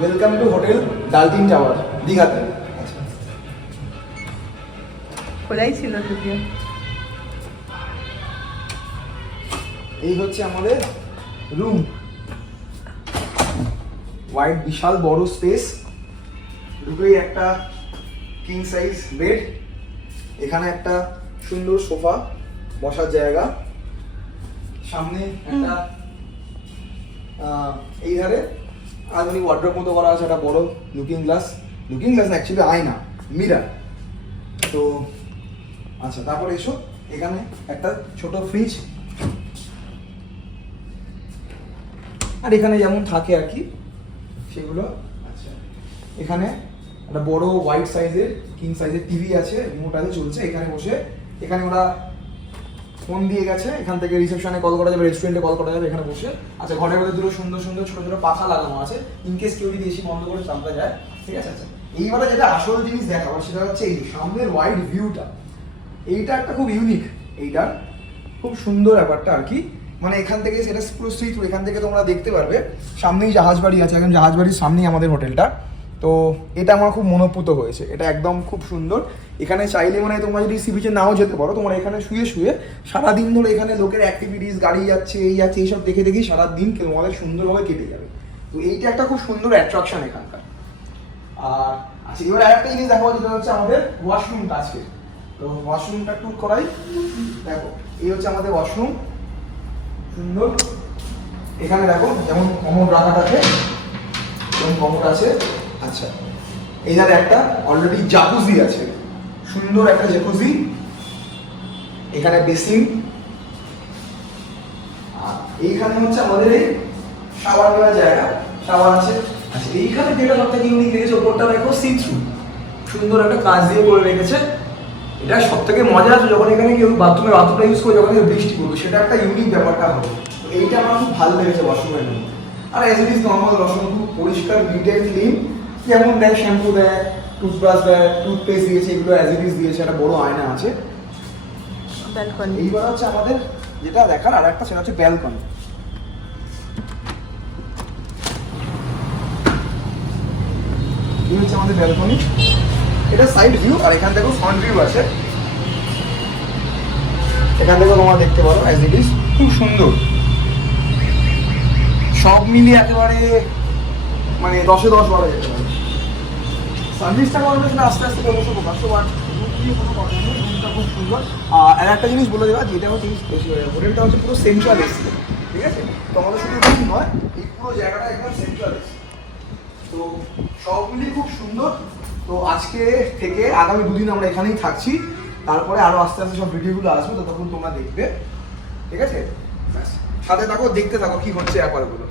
Welcome to hotel ডালটিন tower দীঘাতে। খোলাই ছিল যদিও। এই হচ্ছে আমাদের রুম, ওয়াইড বিশাল বড় স্পেস, দুটোই একটা কিং সাইজ বেড, এখানে একটা সুন্দর সোফা বসার জায়গা, সামনে একটা এই ধারে আধুনিক ওয়ার্ড্রপ মতো করা আছে, একটা বড় লুকিং গ্লাস না অ্যাকচুয়ালি আয়না, মিরার। তো আচ্ছা, তারপরে এসো, এখানে একটা ছোট ফ্রিজ, আর এখানে যেমন থাকে আর কি সেগুলো। আচ্ছা, এখানে একটা বড় ওয়াইড সাইজের কিং সাইজের টিভি আছে, রিমোট আছে, চলছে। এখানে বসে এখানে ওরা ফোন দিয়ে গেছে, এখান থেকে রিসেপশনে কল করা যাবে, রেস্টুরেন্টে কল করা যাবে এখানে বসে। আচ্ছা, ঘরের মধ্যে দুটো সুন্দর সুন্দর ছোট ছোট পাখা লাগানো আছে, ইনকেস কেউ যদি এসি বন্ধ করে চালাতে যায়, ঠিক আছে। আচ্ছা, এইবারে যেটা আসল জিনিস দেখাবো সেটা হচ্ছে এই সামনের ওয়াইড ভিউটা, এইটা একটা খুব ইউনিক, এইটা খুব সুন্দর ব্যাপারটা আর কি। মানে এখান থেকে সেটা পুরো স্ট্রিট, এখান থেকে তোমরা দেখতে পারবে, সামনেই জাহাজ বাড়ি আছে, একদম জাহাজ বাড়ির সামনেই আমাদের হোটেলটা। তো এটা আমার খুব মনোপুত হয়েছে, এটা একদম খুব সুন্দর। এখানে চাইলে মানে তোমরা যদি সি বিচে নাও যেতে পারো, তোমরা এখানে শুয়ে শুয়ে সারাদিন ধরে এখানে লোকের অ্যাক্টিভিটিস, গাড়ি যাচ্ছে, এই যাচ্ছে, এইসব দেখে দেখেই সারাদিন তোমাদের সুন্দরভাবে কেটে যাবে। তো এইটা একটা খুব সুন্দর অ্যাট্রাকশন এখানকার। আর আচ্ছা, এবার আরেকটা জিনিস দেখাবো, যেটা হচ্ছে আমাদের ওয়াশরুমটা আজকে। তো ওয়াশরুমটা ট্যুর করাই, দেখো এই হচ্ছে আমাদের ওয়াশরুম, সুন্দর। এখানে দেখো যেমন কমোড রাখা থাকে, যেমন কমোড আছে। আচ্ছা, এই ধারে একটা অলরেডি জাকুজি আছে, সুন্দর একটা জাকুজি, এখানে বেসিন, আর এইখানে হচ্ছে আমাদের এই শাওয়ার নেওয়ার জায়গা, শাওয়ার আছে। আচ্ছা, এইখানে যেটা সবথেকে ইউনিক লেগেছে, ওপরটা দেখো সি থ্রু, সুন্দর একটা কাঁচ দিয়ে করে রেখেছে। এটা সব থেকে মজা আছে যখন এখানে কেউ বাথরুমটা ইউজ করে, যখন বৃষ্টি পড়বে, সেটা একটা ইউনিক ব্যাপারটা হবে। তো এইটা আমার খুব ভালো লেগেছে ওয়াশরুমের মধ্যে। আর as it is normal washroom, খুব পরিষ্কার, নিট অ্যান্ড ক্লিন, যেমন দেয় শ্যাম্পু দেয়, টুথব্রাশ দেয়, টুথপেস্ট দিয়েছে, এগুলো অ্যাজ ইট ইজ দিয়েছে, একটা বড় আয়না আছে। এইবার হচ্ছে আমাদের যেটা দেখার আর একটা, সেটা হচ্ছে ব্যালকনি। এই হচ্ছে আমাদের ব্যালকনি, এটা সাইড ভিউ, আর এখান থেকেও ফ্রন্ট ভিউ আছে, এখান থেকেও তোমরা দেখতে পারো অ্যাজ ইট ইজ, খুব সুন্দর। সব মিলিয়ে একেবারে মানে 10-এ 10 বলা যেতে পারে। সার্ভিসটা করবে সেটা আস্তে আস্তে ক্রমশ প্রকাশ্য, বাট কোনো কথা নেই, রুমটা খুব সুন্দর। আর একটা জিনিস বলে দেওয়া, যেটা হচ্ছে হোটেলটা হচ্ছে পুরো সেন্ট্রাল এসি, ঠিক আছে। তো আমাদের শুধু এখানে নয়, এই পুরো জায়গাটা একদম সেন্ট্রাল এসি, তো সব মিলিয়ে খুব সুন্দর। তো আজকে থেকে আগামী 2 দিন আমরা এখানেই থাকছি, তারপরে আরো আস্তে আস্তে সব ভিডিওগুলো আসবে, ততক্ষণ তোমরা দেখবে, ঠিক আছে। সাথে থাকো, দেখতে থাকো কি হচ্ছে ব্যাপারগুলো।